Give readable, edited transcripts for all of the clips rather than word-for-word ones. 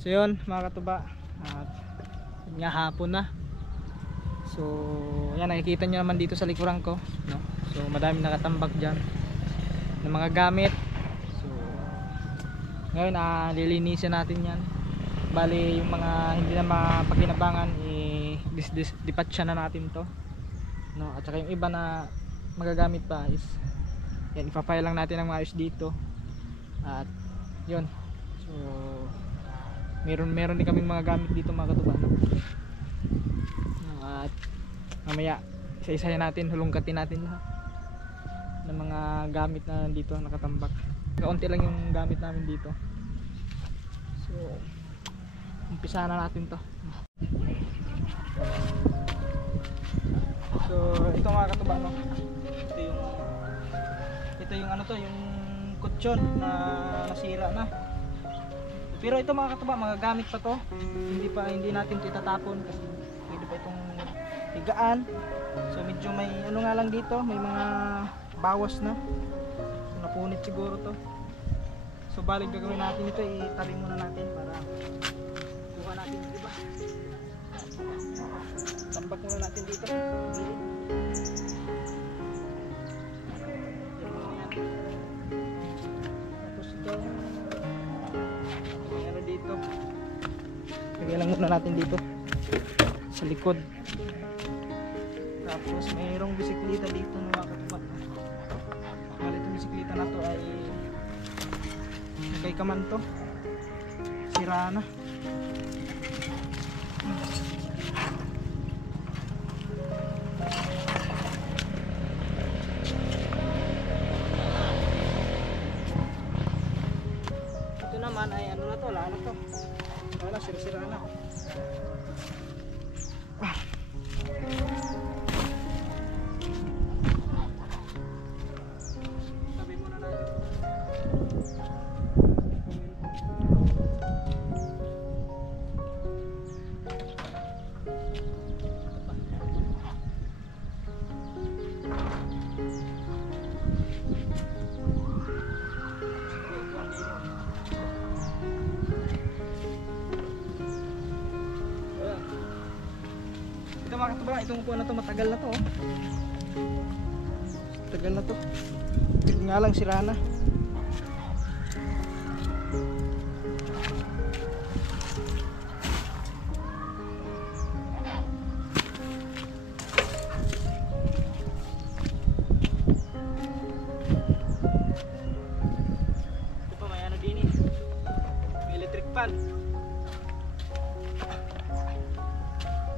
So yun mga katuba, at nga hapon na. So yan, nakikita nyo naman dito sa likuran ko, no? So madami nakatambak dyan ng mga gamit. So ngayon lilinisin natin yan. Bali yung mga hindi na mapakinabangan, dipatcha na natin to, no? At saka yung iba na magagamit pa is yan, ipapile lang natin ng maayos dito. At yun, so meron din kaming mga gamit dito mga katuba, no? At mamaya isa-isahin natin, hulungkatin natin lahat ng mga gamit na dito nakatambak. Kaunti lang yung gamit namin dito. So umpisa na natin to. So ito mga katuba, no? Ito yung ano to, yung kutsyon na nasira na. Pero ito mga katuba, mga gamit pa to. Hindi natin itatapon kasi pwede pa itong higaan. So medyo may ano nga lang dito, may mga bawas na. So napunit siguro to. So balik gagawin natin ito, itabi muna natin para kuha natin, diba? Tambak muna natin dito. Tapos ito, meron dito. Lagyan lang muna natin dito sa likod. Tapos mayroong bisikleta dito na makatuwa. Bali itong bisikleta na to ay nagay kaman to, sira na. mga katuba, itong upuan na to matagal na to oh. Tagal na to. Ito nga lang sira na. Ito pa may ano din eh. May electric fan.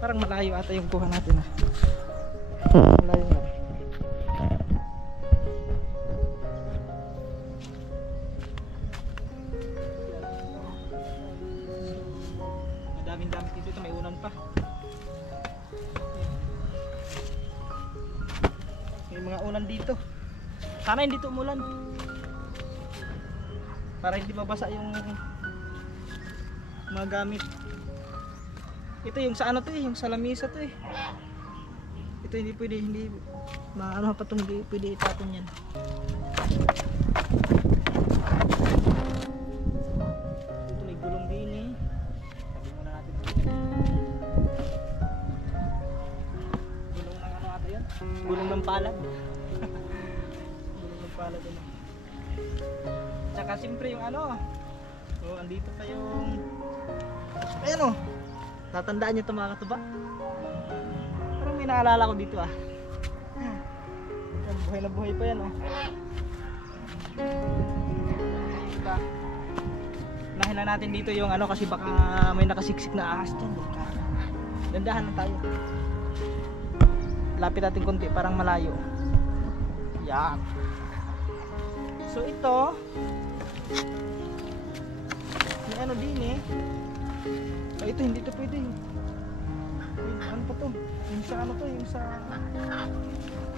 Parang malayo ata yung kuha natin ah. Malayo na. Madaming damit dito, may unan pa. May mga unan dito. Sana hindi umulan. Para hindi mabasa yung mga gamit. Ito yung sa ano to eh, yung sa lamisa to eh. Ito hindi pwede, hindi maano pa itong hindi pwede itatong yan. Ito may gulong din eh. Sabi muna natin gulong ng ano ata yan? Gulong ng palad. Gulong ng palad ano. Tsaka siyempre yung ano. So andito pa yung ayan o. Tatandaan nyo ito mga katuba. Parang may naalala ko dito ah. Yan, buhay na buhay pa yan oh. Diba? Unahin lang natin dito yung ano kasi baka may nakasiksik na ahas dyan. Dandahan na tayo. Lapit natin konti parang malayo. Yan. So ito may ano din eh. Oh, ito hindi to pwede. Ano pa to? Yung sa ano to? Yung sa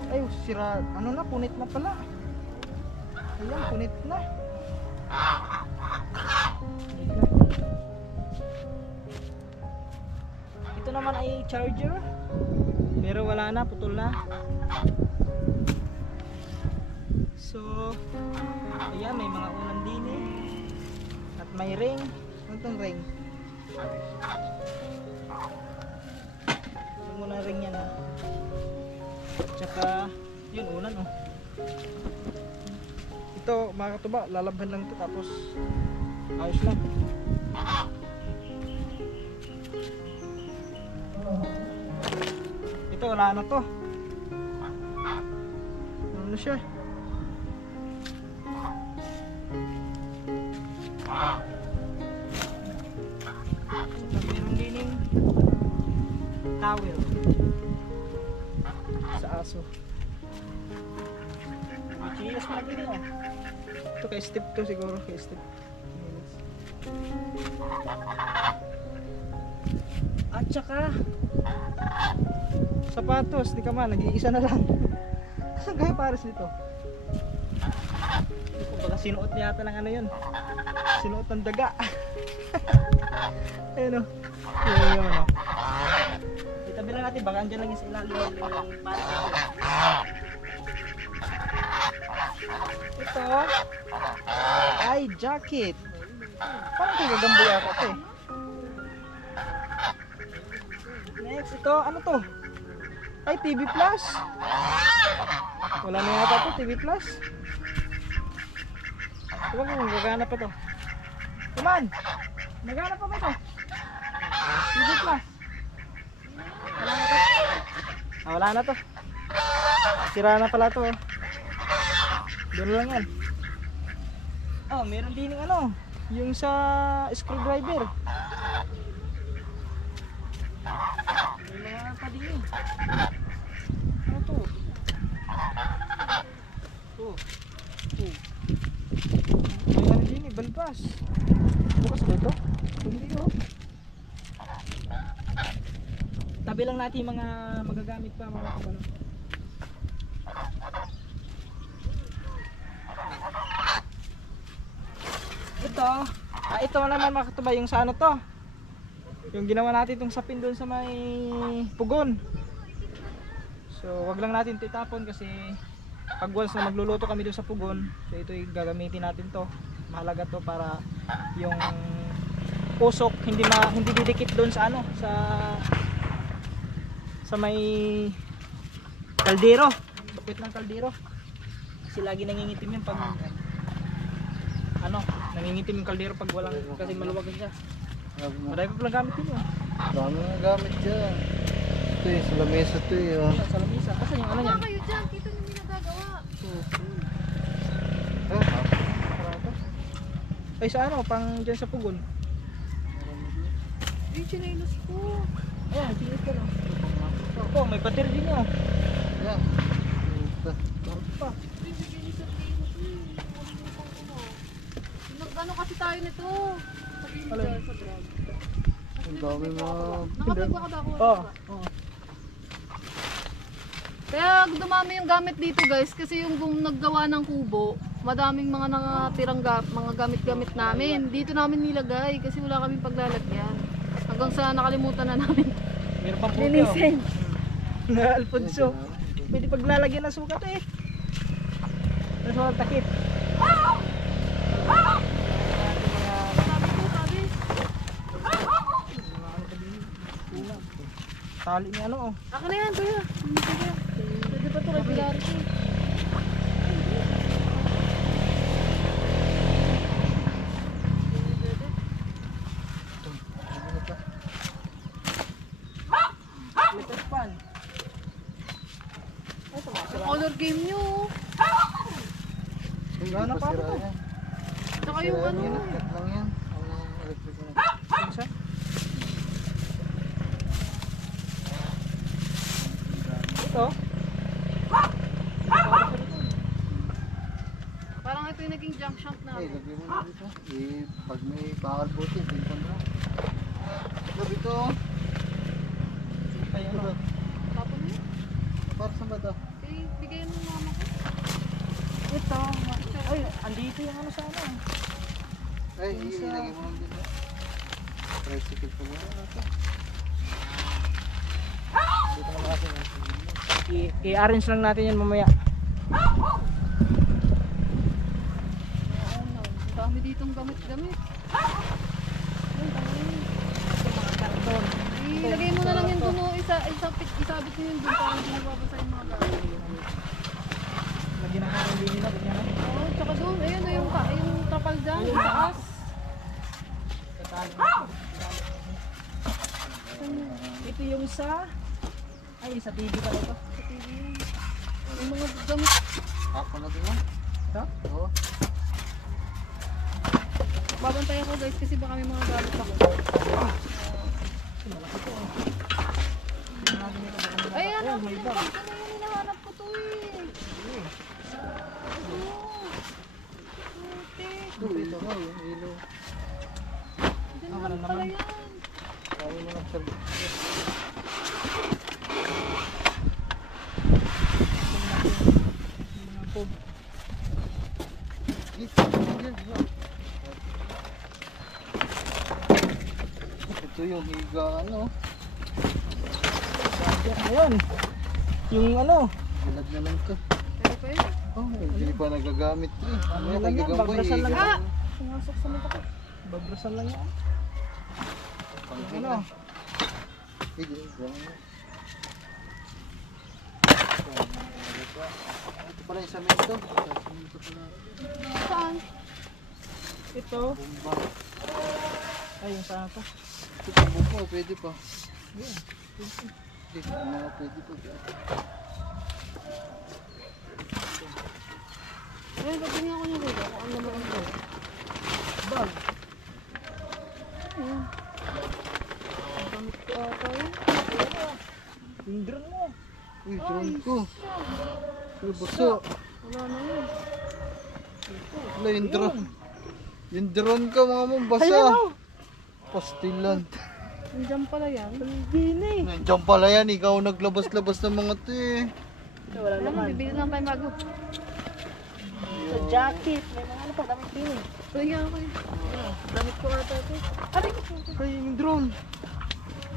ay sira. Ano na? Punit na pala. Ayan, punit na. Ito naman ay charger. Pero wala na, putol na. So ayan, may mga unan din eh. At may ring. Ano tong ring? Yung muna ring yan ha. Tsaka yun unan oh. Ito mga katuba, lalabhan lang ito tapos ayos lang. Ito wala na to. Ano na siya? Meron din yung towel sa aso. May chilas pa din oh. Ito kay Steve to siguro, kay Steve. At saka sapatos, di ka man, nag-iisa na lang. Gaya pares dito. Baka sinuot niya yata ng ano yun. Sinuot ng daga. Ayun o. Yun o. Itabi lang natin, baka andyan lang yung sa ilalim yung pares dito. Ito ay jacket. Parang kayo gagamboy ako ito eh. Next, ito, ano to? Ay, TV Plus. Wala na yata to, TV Plus. Diba kung gagana pa to? Kuman! Nagana pa ba to? TV Plus. Wala na to. Ah, wala na to. Sira na pala to. Doon lang yan. Oh, meron din yung ano, yung sa screwdriver. May mga pa din yun. Ano to? May ano din eh, balbas. Bukas ba ito? Hindi oh. Tabi lang natin yung mga magagamit pa mga kabalo. Ito naman mga katuba yung sa ano to. Yung ginawa natin itong sapin doon sa may pugon. So wag lang natin itapon kasi pag once na magluluto kami doon sa pugon, so ito yung gagamitin natin to. Mahalaga to para yung usok hindi didikit doon sa ano sa sa may kaldero. Lupit ng kaldero. Kasi lagi nangingitim yun pag ano, nangingitim yung kaldero pag walang, kasi maluwag siya. Marami pa palang gamit yun. Dami na gamit dyan. Ito eh, sa lamesa ito eh. Oh. Sa lamisa. Kasi yung ano yan? kayo dyan, kita nyo may nagagawa. Ay sa ano, pang dyan sa pugon. Yung chinelos ko. Ayan, tingin ka lang. Oh, may patir din yun. Yan. Bakit pa? Bibigyan niyo sa chinelos ko. Nag-ano kasi tayo nito. Sabi mo Alin? dyan sa drug. Ang dami mga... Nakapagwa ka ba ako? Oo. Oh. Kaya dumami yung gamit dito guys kasi yung naggawa ng kubo, madaming mga nakatirang mga gamit-gamit namin. Dito namin nilagay kasi wala kaming paglalagyan. Hanggang sa nakalimutan na namin. Meron pang puto. Linisin. Na Alfonso. Pwede paglalagyan ng sukat eh. Nasa walang takip. Sabi. Tali ni ano oh. Akin na yan, kuya. Pwede pa ito regularity. Little pan. Color game nyo. Gana pa ako. Saka yung ano. Yan lang yan. Ang electric na. Isa. Ito. Parang ito yung naging junk shop Eh, namin. lagyan mo na dito. Eh, pag may bakal buti, tingnan mo. Lagi ito. Ay ano. Tapon nyo. Para saan ba ito? Eh, bigayan mo mama ko. Ito. Ay, andito yung ano sa ano. Ay, ilagay mo lang dito. Tricycle pa ba? Dito naman kasi. I-arrange lang natin yan mamaya. Ano, ang dami ditong gamit-gamit. Ang dami. Karton. Ilagay mo na lang yun doon, isabit nyo yun doon para hindi nababasa yung mga gamit. Lagyan ng karton din nila. Ganyan na. Oo, tsaka doon, ayun na yung trapal dyan, yung taas. Ito yung sa... Ay, sa TV pala ito. Sa TV yun. Yung mga gamit. Ako na din yan. Ito? Oo. Babantay ako guys kasi baka may mga gamit ako. Ay, ano? may bag. Ano yung hinahanap ko to eh? Ito, ito nga yung ilaw. Diyan naman pala yan. Kaya mo lang sabi. Ito yung higa ano. Ayun. Yung ano. Bilad na lang to. Pwede pa yun. Oh, hindi pa nagagamit to eh. Ano May lang yan, nagagamay babrasan lang eh. yan. Pumasok sa mata ko. Babrasan lang yan. Pangkin Ano? na. Hindi, ganun. Ito pala yung samento. Samento pala. Saan? Ito. Bomba. Ay, yung saan to? Ito pa bomba, pwede pa. Yun. Hindi, mga pwede pa. Ayun, pagpinga ako niya kuya kung ano naman ko. Bag. Ayun. Ang gamit ko ata yun. Yung drone mo. Uy, drone ko. Uy, baso. Wala na yun. Wala yung drone. Yung drone ko mga mong basa. Ayan o. Pastilan. Nandiyan pala yan. Hindi eh. Nandiyan pala yan, ikaw naglabas-labas ng mga to eh. Wala Alam mo, naman. bibili lang tayo bago. Sa jacket. May mga ano pa, damit din eh. Kaya ako eh. Damit ko ata ito. Aray ko. Ay, yung drone.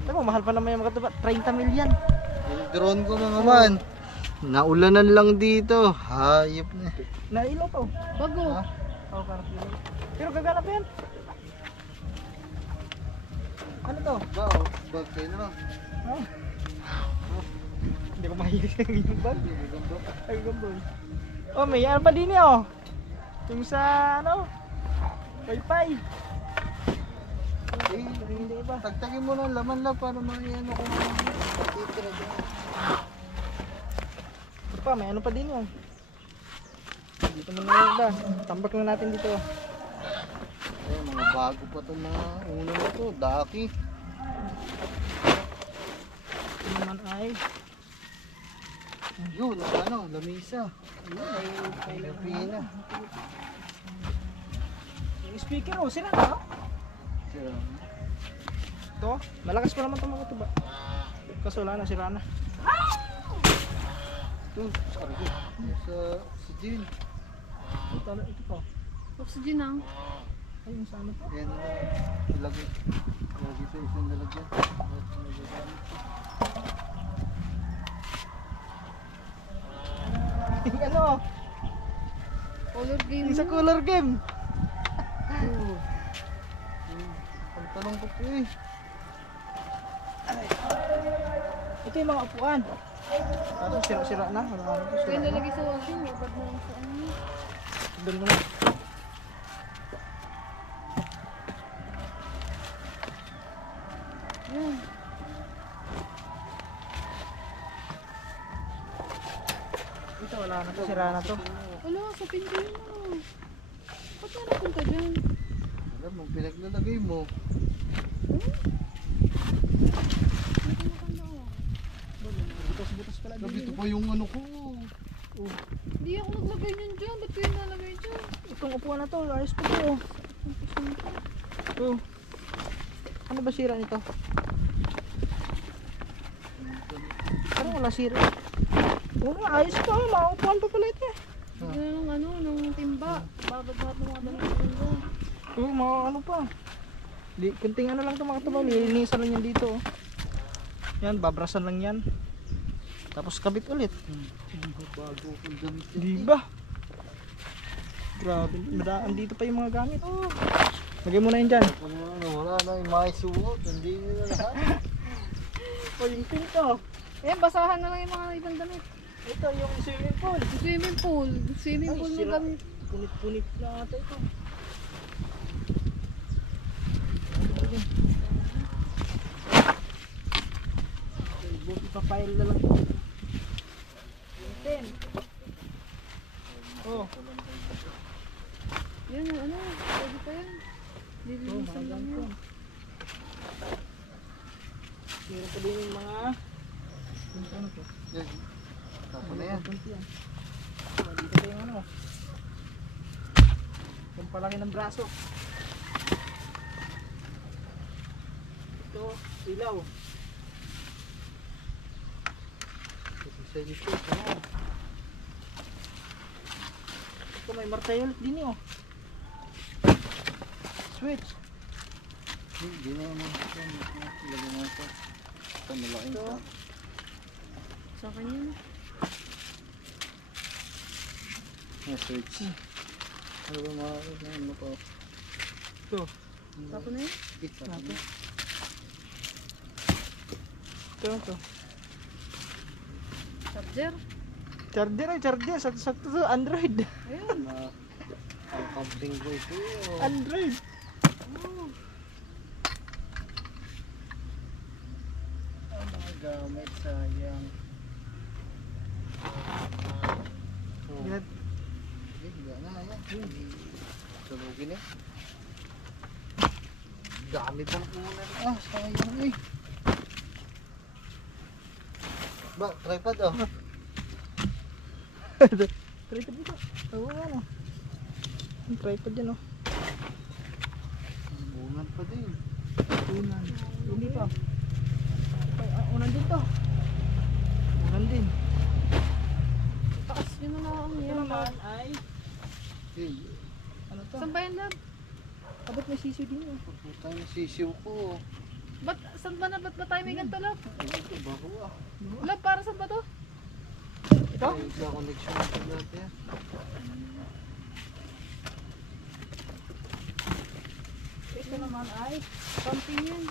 Alam mo, mahal pa naman yung mga ito ba? 30 million. Yung drone ko mga man. Naulanan lang dito. Hayop na. Nailaw pa oh. Bago. Ha? Oo, parang pero gagana pa yan. Ano to? Ba, oh, bag kayo na lang. Oh. Hindi ko mahilig sa gimbal. Ay, gimbal. Oh, may ano pa din oh. Yung sa ano? Wi-Fi. Eh, Hindi ba? tagtagin mo lang laman lang para ano kung titira dyan. Ito pa, may ano pa din yun. Dito mo na ba? Tambak na natin dito. Eh, mga bago pa itong mga ulo na to. Daki. Ito naman ay Yun, ano, lamisa. Ay, lapina. yung speaker oh, sira na oh. Sira. Ito, malakas pa naman itong mga ito ba? Kaso wala na, sira na. Ito, sorry. Sa oxygen. Ito pa. Oxygen ang. Ay, yung sa ano pa? Yan na. Ilagay. Ilagay sa isang lalagyan. Yung ano? Color game. Yung sa color game. Pagtanong ko po eh. Ito yung mga upuan. Kaso sira-sira na. Wala na ito, Kaya sira na. nalagay sa washing. Wabad na lang sa ano. Dali mo na. Yan. Ito wala na to, sira na to. Wala, sa pinto yun mo. Ba't na napunta dyan? Alam mo, pinaglalagay mo. Butas-butas pala Sabi, din. ito pa yung ano ko. Hindi ako naglagay niyan dyan. Ba't ko yung nalagay dyan? Itong upuan na to, ayos pa to. Ito. Ano ba sira nito? Parang wala sira. Oo nga, ayos pa. Mga upuan pa pala ito eh. Bigla ng ano, ng timba. Babad lahat ng mga damit ko dyan. Oo, mga ano pa. Kunting ano lang ito mga tabal. Lilinisan lang yan dito. Oh. Yan, babrasan lang yan. Tapos kabit ulit. Bago kong damit yan. Di ba? Grabe, madaan dito pa yung mga gamit. Oh. Lagay mo na yun dyan. Wala na yung mga suot. Hindi nila lahat. O yung pinto. Ayan, basahan na lang yung mga ibang damit. Ito yung swimming pool. Swimming pool. Swimming Ay, pool na sira. gamit. Punit-punit na ata ito. Buti pa file na lang. Ten. Oh, Yan, yung ano. Pwede pa yan. Lilinisan lang yan. meron pa din yung mga yung ano to? Yan. Tapos na yan. Kunti yan. So, dito pa yung ano. Yung palaki ng braso. Ito, ilaw. Ito sa ito. Ayan. Ito may martilyo din yun. Switch. Hindi na naman. Ilagay mo ito. Ito malaking Ito. sa. Sa akin yun. Yung switch. Ano ba makakita mo to? Ito. Tapos na yun. Ito. Natin. Ito. Charger. Charger ay charger. Sa to Android. Ayun. Ang camping ko ito. Android. Oh. Ang mga gamit sayang. Yan. Hindi na yan. Sulugin eh. Dami pang ulan. Sayang eh. Ba, tripod oh. Tripod dito. Oo nga no. Yung tripod yan oh. Ulan pa din. Unan. Hindi pa. Ay, unan dito. Unan din. Taas yun na lang. Ito Yan. naman ay Hey, ano to? Saan ba yan, Lab? Abot may sisiyo din yun. putang sisiw ko. Ba't, saan ba na? Ba't ba tayo may ganito, Lab? Ito, bago ah. Lab, para saan ba to? Ito? Ay, sa connection natin natin. Ito naman ay Pumping yan.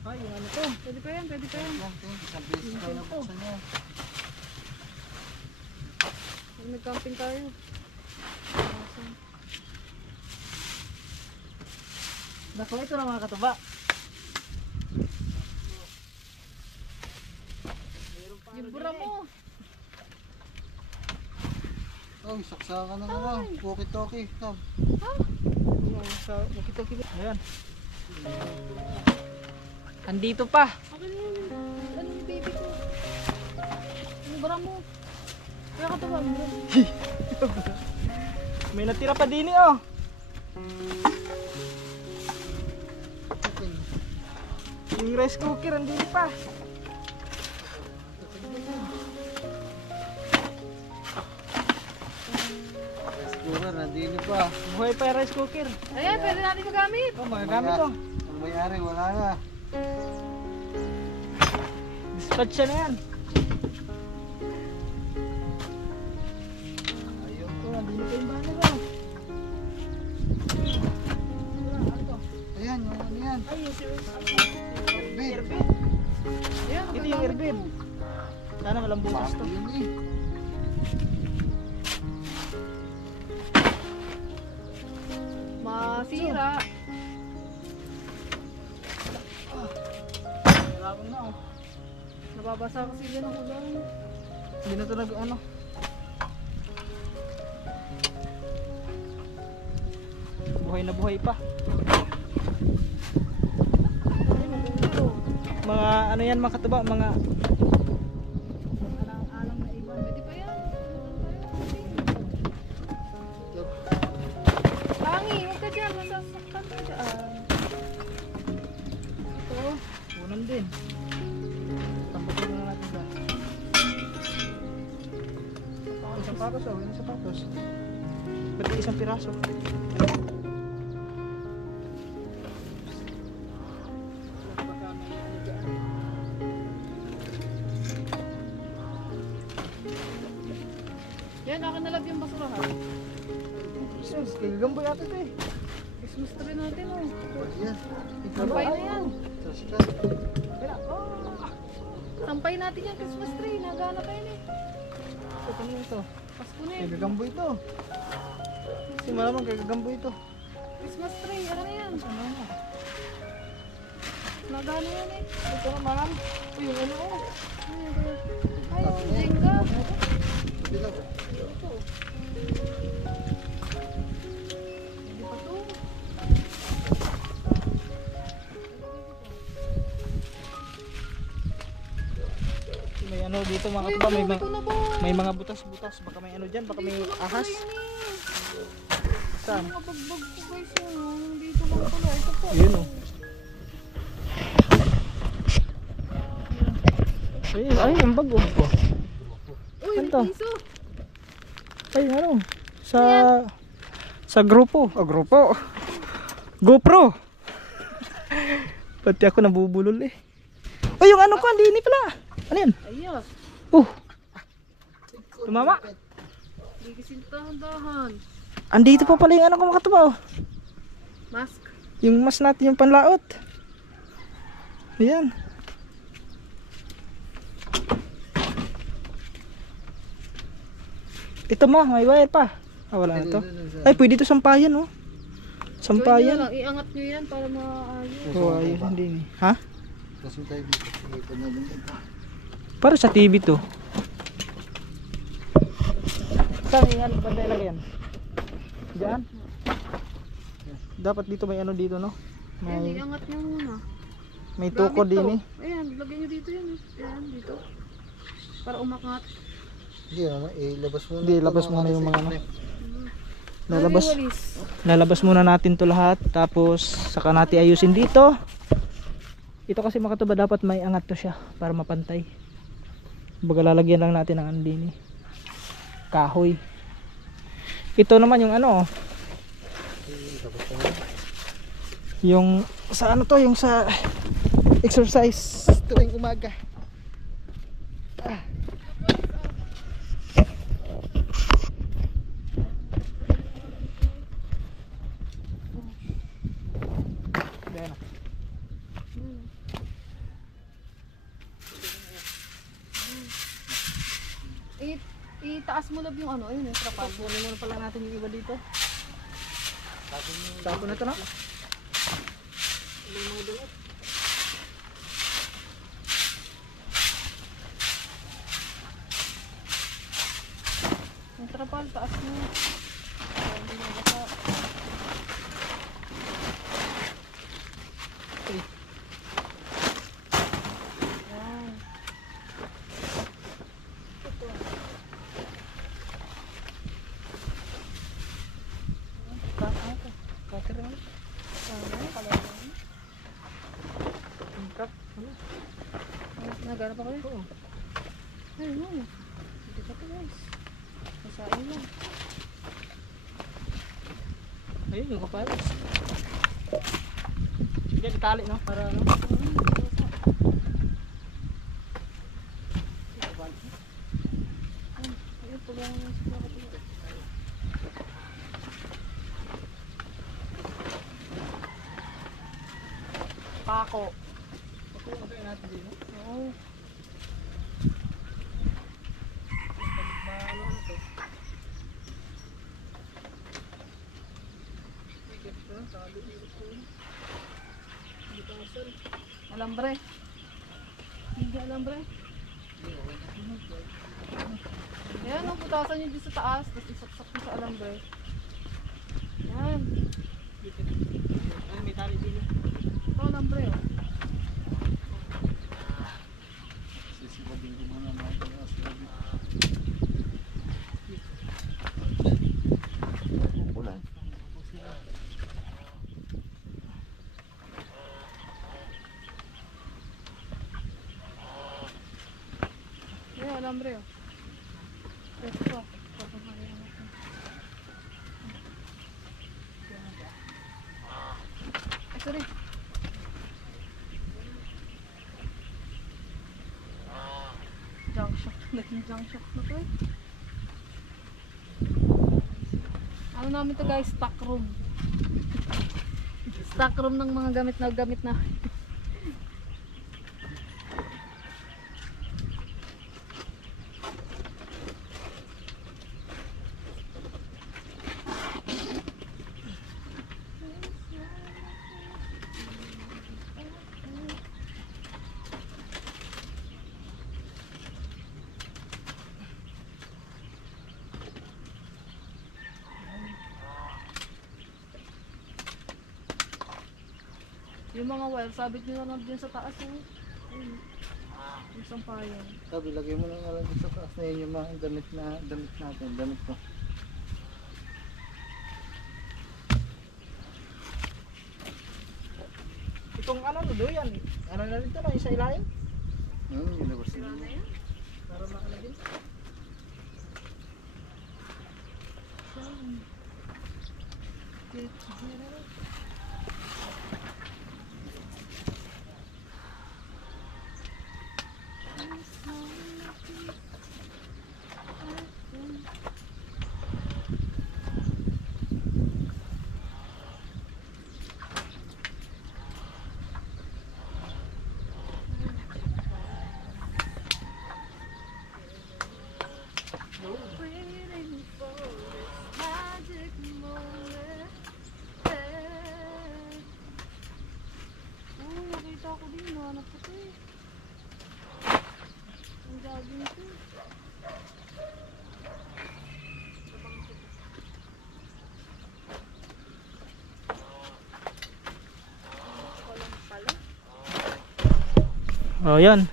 Ay, yung ano to? Pwede pa yan, pwede pa yan. Isang beses tayo nabuksan niya. Pag nag-camping tayo. Naku, ito na mga katuba. Yung bura mo. Oh, saksakan na naman. Walkie-talkie. Tam. Sa wakito-kito. Ayan. Andito pa. Akin na yun. Ano yung baby ko? Yung bura mo. Kaya ka tuwa mo. May natira pa din oh. Yung rice cooker andito pa. Rescuer, nandito pa. Buhay pa yung rice cooker. Ayan, pwede natin magamit. Oh, magagamit to. Ang may-ari, wala na. Dispatch siya na yan. Ayun. Oh, andito pa yung banner oh. Ayan, yung ano yan. Ay, yung Airbed. airbed. Ayan, Ito yung airbed. Sana walang butas to. Bago yun eh. Masira. Kailangan na oh. Nababasa kasi yan ang ulan. Hindi na ito nag ano. Buhay na buhay pa. Mga ano yan mga katuba, mga alang-alang na iba. Pwede pa yan. Tangi, huwag ka dyan. Masasaktan ka dyan. Ito, unan din. Tambakin muna natin ba. Isang patos oh, yung sapatos. Pati isang piraso. Yan, akin na lang yung basura ha. Sus, gagamboy ata ito eh. Christmas tree natin oh. Ayan. Sampay na yan. Tas ka. Kaya, oh! Sampay natin yung Christmas tree. Nagana pa yun eh. Ito kami ito. Pasko na Kaya eh. gagamboy ito. Kasi malamang kaya gagamboy ito. Christmas tree. Ano na yan? Ano na? Nagana yan eh. Ito naman. Uy, yung ano oh. Ay, yung Jenga. Bilang. Ito. Hindi pa to. May ano dito mga Uy, katuba, ito na po. may mga butas-butas. Baka may ano dyan, baka may ahas. Saan? Mga bagbag ko guys yun. Dito lang pala. Ito po. Yun oh. Ay, ang bag oh. Uy, Ano may to? piso. Ay, ano? Sa grupo. Oh, grupo. GoPro. Pati ako nabubulol eh. Oh, yung ano ko, hindi ini pala. Ano yan? Ayos. Tumama. Hindi kasi dahan-dahan. Andito pa pala yung ano ko mga katuba oh. Mask. Yung mas natin yung panlaot. Ayan. Ito ma, may wire pa. Ah, wala na to. Ay, pwede to sampayan oh. Gawin nyo Sampayan. lang. Iangat nyo yan para maayos. Oh, ayun, hindi ni. Ha? Kasi tayo dito. Ito na din ito. Para sa TV to. Saan yung banda ilagay yan? Diyan? Dapat dito may ano dito no? Ayan, May, iangat nyo muna. may tukod Gamit to. din eh. Ayan, lagyan nyo dito yan. Ayan, dito. Para umakat. Hindi naman, ilabas mo na. Hindi, ito, labas muna yung mga ano. Lalabas, Ay, walis. lalabas muna natin to lahat. Tapos saka natin ayusin dito. Ito kasi makatuba dapat may angat to siya para mapantay. Baga lalagyan lang natin ng andini. Kahoy. Ito naman yung ano. Yung sa ano to, yung sa exercise tuwing umaga. Ah. Ayan. Itaas mo lang yung ano, ayun yung trapal. Kunin muna pala natin yung iba dito. Tapos na ito na. Yung trapal, taas mo. Hindi na basa. Okay. Yan. Cutter naman. Tingkap. Ano? Nagana pa kayo? Oo. Ayun mo. Hindi ka pa guys. Masain lang. Ayun yung kapalos. Sige, itali no? Para ano? Ayun, pagawang yung sa kapatid. Pako. Patuloy natin din. Oo. Alambre. Hindi alambre. Ayan, ang putasan nyo dito sa taas, tapos isaksak nyo sa alambre. Yan. Ay, may tali din. Ito alambre, oh. Sisigabin ko muna mga talas. Ulan. Ayan, alambre, oh. Ito. Ay, sorry. Junk shock. Naging junk shock na to eh. Ano namin to guys? Stock room. Stock room ng mga gamit na. Yung mga wire, sabit nyo na lang dyan sa taas oh. Ayun. Yung sampayan. Sabi, lagay mo lang alam sa taas na yun yung mga damit natin, damit ko. Itong ano, Ludo yan. Ano na rin ito na, yung sa ilalim? University. Para makala din. Waiting for this magic moment. Nakita ko din, nahanap ko to eh. Ang jogging ko. Oh, yan.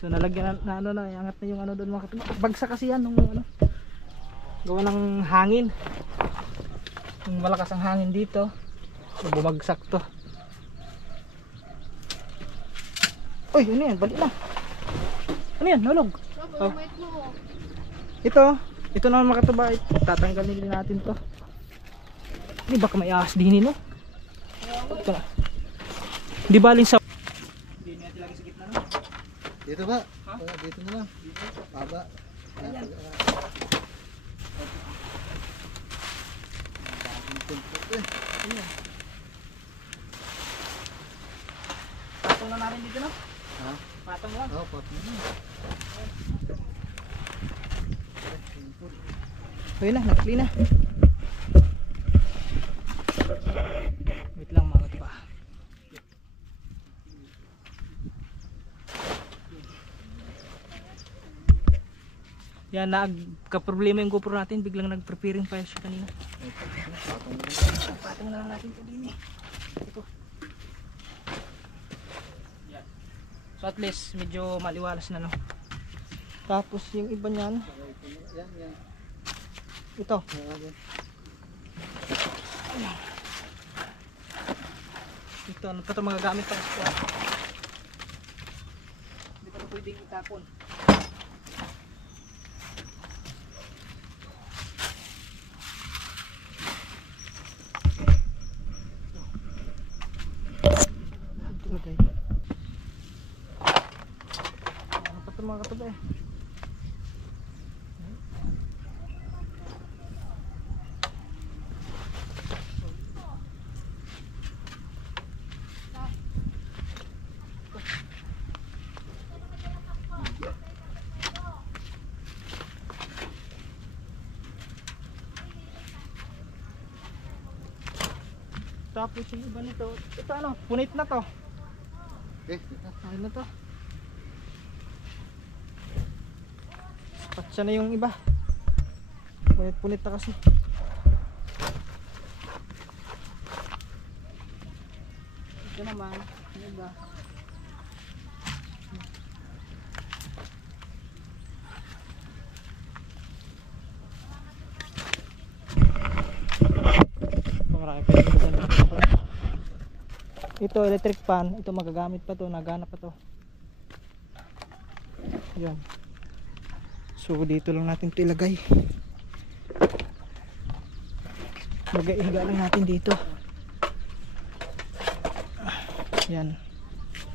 So nalagyan na ano na, iangat na yung ano doon mga katuma. Bagsak kasi yan nung ano. Gawa ng hangin. Yung malakas ang hangin dito. So, bumagsak to. Uy, ano yan? Balik na. Ano yan? Nalog. Sabi, Oh. mate mo. Ito naman mga katuba. Tatanggalin din natin to. Hindi baka may ahas din no? Ito na. Hindi baling sa... Hindi natin lagi sa gitna no? Dito ba? Ha? Dito na lang. Baba. Ayan. Ayan. Patong na natin dito no? Ha? Patong lang. Oo, pat mo na. Ayun na, nakli na. Wait lang mga katuba. Yan, nagka-problema yung GoPro natin. Biglang nag-preparing fire siya kanina. Patong na lang natin ito din eh. Ito. Yan. So at least medyo maliwalas na, no. Tapos yung iba niyan. Yan. Ito. Ito, ano pa ito mga gamit pa sa hindi pa ito pwedeng itapon. Ito lagay. Ano pa ito mga katabi eh. Tapos yung iba nito, ito ano, punit na to. Ano na to? Patsa na yung iba. Punit na kasi. Ito naman, yung iba. Ito electric fan, ito magagamit pa to, nagana pa to. Yan. So dito lang natin ito ilagay. Magaihiga lang natin dito. Yan.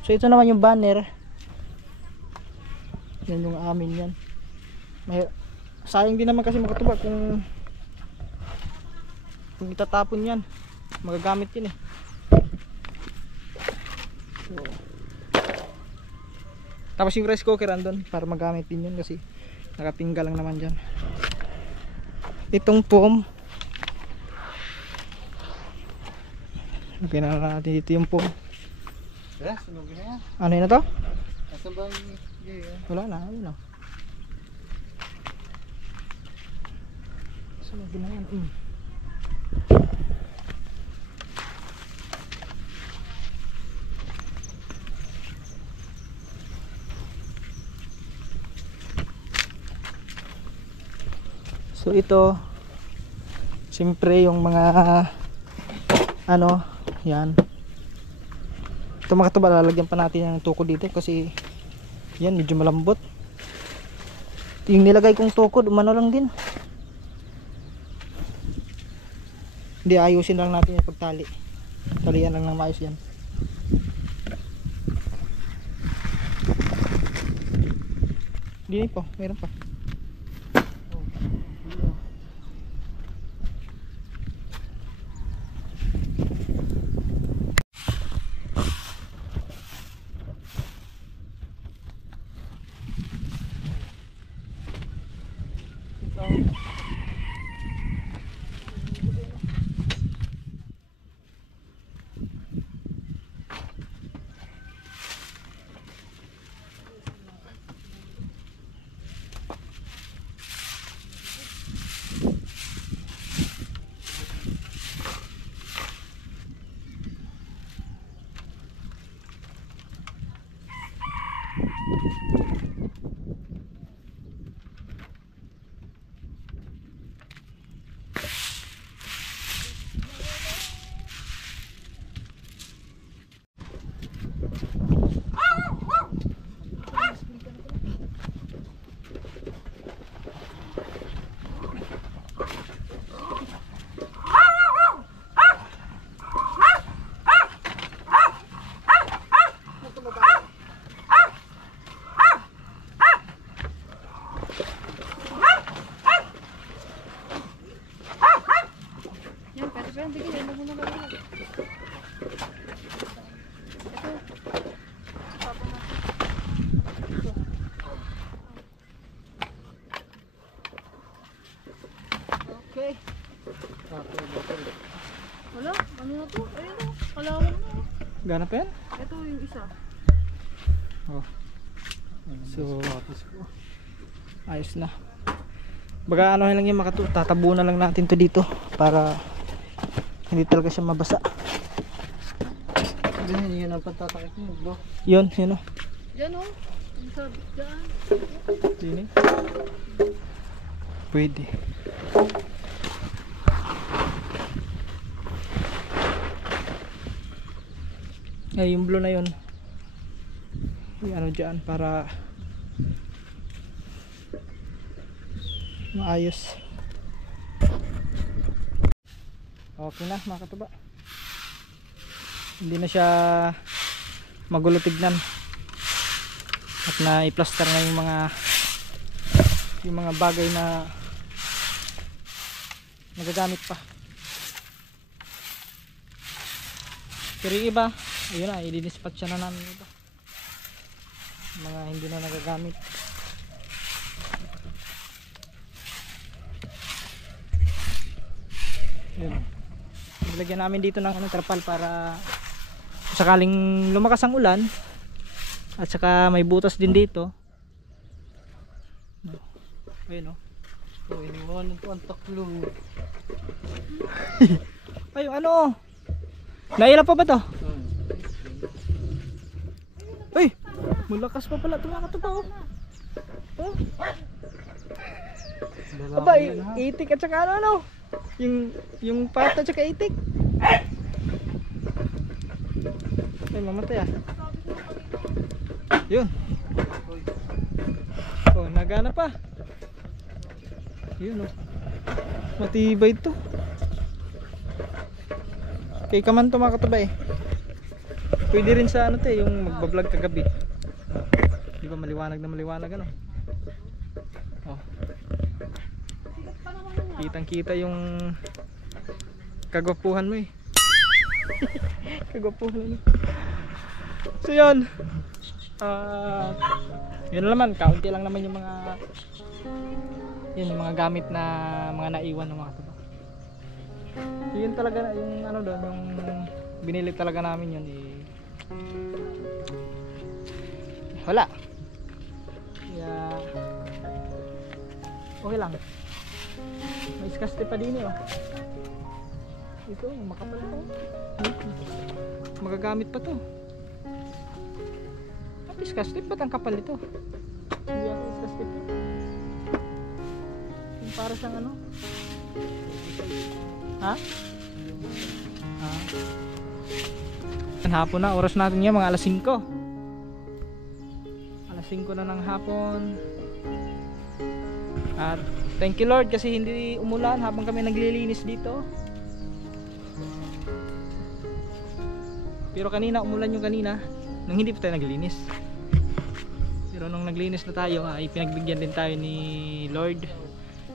So ito naman yung banner. Yan yung amin yan. Sayang din naman kasi makatuba kung itatapon yan. Magagamit yun eh. So, tapos yung rice cooker andun para magamit din yun kasi nakatingga lang naman dyan. Itong foam, lagyan na lang natin dito yung foam. Sunogin na yan. Ano yun na to? Asan ba yung Wala na, ayun o. Sunogin na yan. So ito siyempre yung mga ano yan, ito mga katuba, lalagyan pa natin yung tukod dito kasi yan medyo malambot. Yung nilagay kong tukod umano lang din, hindi, ayusin lang natin yung pagtali, talian lang ng maayos yan. Hindi po, meron pa. Gana pa yan? Ito yung isa. Oh. So, ayos na. Baga ano lang yung tatabunan lang natin to dito para hindi talaga siya mabasa. Yun ang pagtatakip mo, bro. Yun, yun o. Yan o. Yung sabit dyan. Sini? Pwede. Ay, yung blue na yun. Yung ano dyan para maayos. Okay na mga katuba. Hindi na siya magulo tignan. At na-i-plaster na yung mga bagay na nagagamit pa. Pero yung iba, ayun na, i-dispatch na namin ito. Mga hindi na nagagamit. Ayun. Nilagyan namin dito ng trapal para sakaling lumakas ang ulan at saka may butas din dito. Ayun o. Oh, iniwan ito ang taklo. Ay, ano? Naila pa ba to? Ay, malakas pa pala ito mga katuba oh. Oh. Aba, itik at saka ano? Yung pata at saka itik. Ay, mamatay ah. Yun. Oh, nagana pa. Yun oh. Matibay ito. Okay ka man ito mga katuba eh. Pwede rin sa ano to eh, yung magbablog kagabi. Di ba maliwanag na maliwanag ano? Oh. Kitang kita yung kagwapuhan mo eh. Kagwapuhan mo. So yun. Yun naman, kaunti lang naman yung mga gamit na mga naiwan ng mga katuba. Yun talaga yung ano doon, yung binili talaga namin yun eh. Wala. Kaya okay lang. May iskaste pa din eh oh. Ito, makapal to. Magagamit pa to. At iskaste ba't ang kapal nito? Hindi ako iskaste to. Yung para siyang ano? Ha? Hapon na, oras natin yan mga alas 5. Alas 5 na ng hapon. At thank you Lord kasi hindi umulan habang kami naglilinis dito. Pero kanina umulan yung kanina nung hindi pa tayo naglilinis. Pero nung naglinis na tayo ay pinagbigyan din tayo ni Lord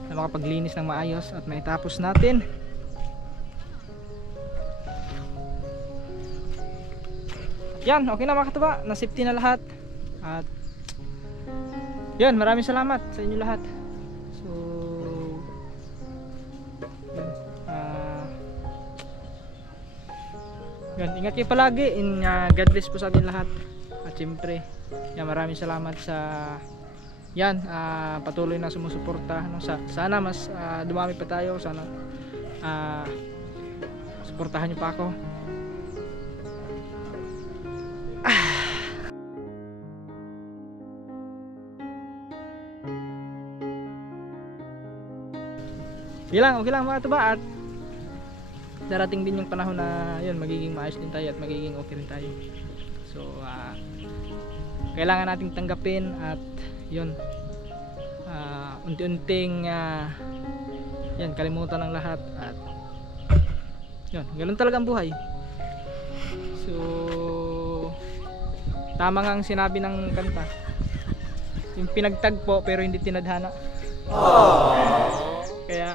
na makapaglinis ng maayos at maitapos natin. Yan, okay na mga katuba, na safety na lahat. At yan, maraming salamat sa inyo lahat. So yan, ingat kayo palagi. God bless po sa atin lahat. At siyempre yan, maraming salamat sa yan, patuloy na sumusuporta no? Sana mas dumami pa tayo. Sana suportahan nyo pa ako. Okay lang mga tuba at darating din yung panahon na yun, magiging maayos din tayo at magiging okay rin tayo. So kailangan nating tanggapin at yun, unti-unting yan, kalimutan ng lahat at yun, ganun talaga ang buhay. So tama nga ang sinabi ng kanta, yung pinagtagpo pero hindi tinadhana. Kaya